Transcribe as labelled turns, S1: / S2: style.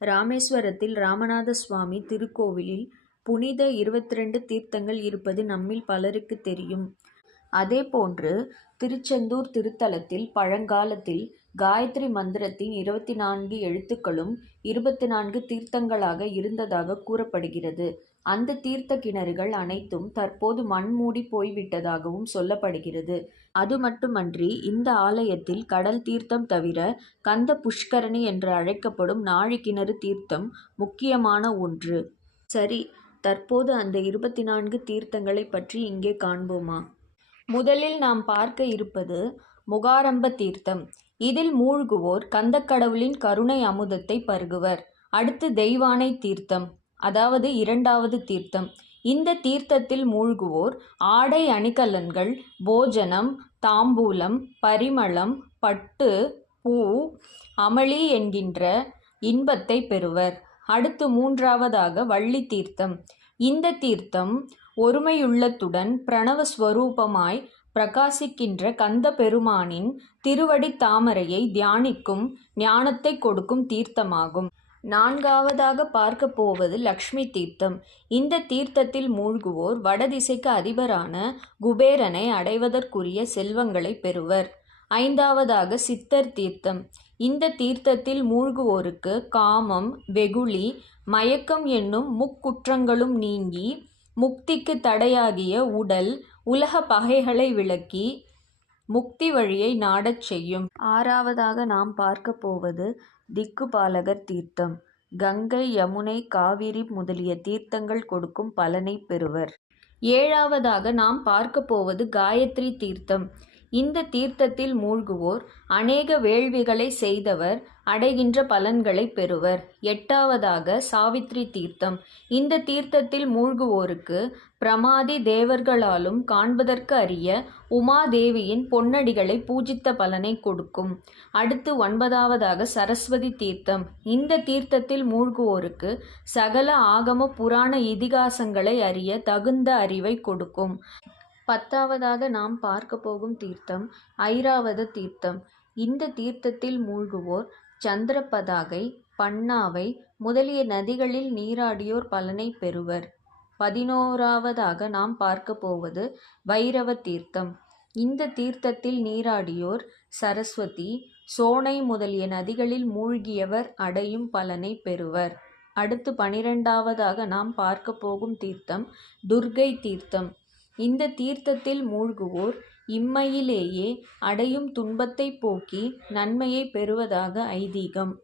S1: ராமேஸ்வரத்தில் ராமநாத சுவாமி திருக்கோவிலில் புனித இருபத்திரண்டு தீர்த்தங்கள் இருப்பது நம்மில் பலருக்கு தெரியும். அதேபோன்று திருச்செந்தூர் திருத்தலத்தில் பழங்காலத்தில் காயத்ரி மந்திரத்தின் இருபத்தி நான்கு எழுத்துக்களும் இருபத்து நான்கு தீர்த்தங்களாக இருந்ததாக கூறப்படுகிறது. அந்த தீர்த்த கிணறுகள் அனைத்தும் தற்போது மண் மூடிப் போய்விட்டதாகவும் சொல்லப்படுகிறது. அது மட்டுமன்றி இந்த ஆலயத்தில் கடல் தீர்த்தம் தவிர கந்த புஷ்கரணி என்று அழைக்கப்படும் நாழிக்கிணறு தீர்த்தம் முக்கியமான ஒன்று. சரி தற்போது அந்த இருபத்தி நான்கு தீர்த்தங்களைப் பற்றி இங்கே காண்போமா? முதலில் நாம் பார்க்க இருப்பது முகாரம்ப தீர்த்தம். இதில் மூழ்குவோர் கந்தக்கடவுளின் கருணை அமுதத்தை பருகுவர். அடுத்து தெய்வானை தீர்த்தம் அதாவது இரண்டாவது தீர்த்தம். இந்த தீர்த்தத்தில் மூழ்குவோர் ஆடை அணிகலன்கள் போஜனம் தாம்பூலம் பரிமளம் பட்டு பூ அமளி என்கின்ற இன்பத்தை பெறுவர். அடுத்து மூன்றாவதாக வள்ளி தீர்த்தம். இந்த தீர்த்தம் ஒருமையுள்ளத்துடன் பிரணவஸ்வரூபமாய் பிரகாசிக்கின்ற கந்த பெருமானின் திருவடித் தாமரையை தியானிக்கும் ஞானத்தை கொடுக்கும் தீர்த்தமாகும். நான்காவதாக பார்க்கப் போவது லக்ஷ்மி தீர்த்தம். இந்த தீர்த்தத்தில் மூழ்குவோர் வடதிசைக்கு அதிபரான குபேரனை அடைவதற்குரிய செல்வங்களைப் பெறுவர். ஐந்தாவதாக சித்தர் தீர்த்தம். இந்த தீர்த்தத்தில் மூழ்குவோருக்கு காமம் வெகுளி மயக்கம் என்னும் முக்குற்றங்களும் நீங்கி முக்திக்கு தடையாகிய உடல் உலகப் பகைகளை விலக்கி முக்தி வழியை நாடச் செய்யும். ஆறாவதாக நாம் பார்க்க போவது திக்குபாலகர் தீர்த்தம். கங்கை யமுனை காவிரி முதலிய தீர்த்தங்கள் கொடுக்கும் பலனைப் பெறுவர். ஏழாவதாக நாம் பார்க்க போவது காயத்ரி தீர்த்தம். இந்த தீர்த்தத்தில் மூழ்குவோர் அநேக வேள்விகளைச் செய்தவர் அடைகின்ற பலன்களைப் பெறுவர். எட்டாவதாக சாவித்திரி தீர்த்தம். இந்த தீர்த்தத்தில் மூழ்குவோருக்கு பிரமாதி தேவர்களாலும் காண்பதற்கு அறிய உமாதேவியின் பொன்னடிகளை பூஜித்த பலனை கொடுக்கும். அடுத்து ஒன்பதாவதாக சரஸ்வதி தீர்த்தம். இந்த தீர்த்தத்தில் மூழ்குவோருக்கு சகல ஆகம புராண இதிகாசங்களை அறிய தகுந்த அறிவைக் கொடுக்கும். பத்தாவதாக நாம் பார்க்க போகும் தீர்த்தம் ஐராவத தீர்த்தம். இந்த தீர்த்தத்தில் மூழ்குவோர் சந்திரபதாகை பன்னாவை முதலிய நதிகளில் நீராடியோர் பலனைப் பெறுவர். பதினோராவதாக நாம் பார்க்க போவது வைரவ தீர்த்தம். இந்த தீர்த்தத்தில் நீராடியோர் சரஸ்வதி சோனை முதலிய நதிகளில் மூழ்கியவர் அடையும் பலனை பெறுவர். அடுத்து பனிரெண்டாவதாக நாம் பார்க்க போகும் தீர்த்தம் துர்க்கை தீர்த்தம். இந்த தீர்த்தத்தில் மூழ்குவோர் இம்மையிலேயே அடையும் துன்பத்தைப் போக்கி நன்மையைப் பெறுவதாக ஐதீகம்.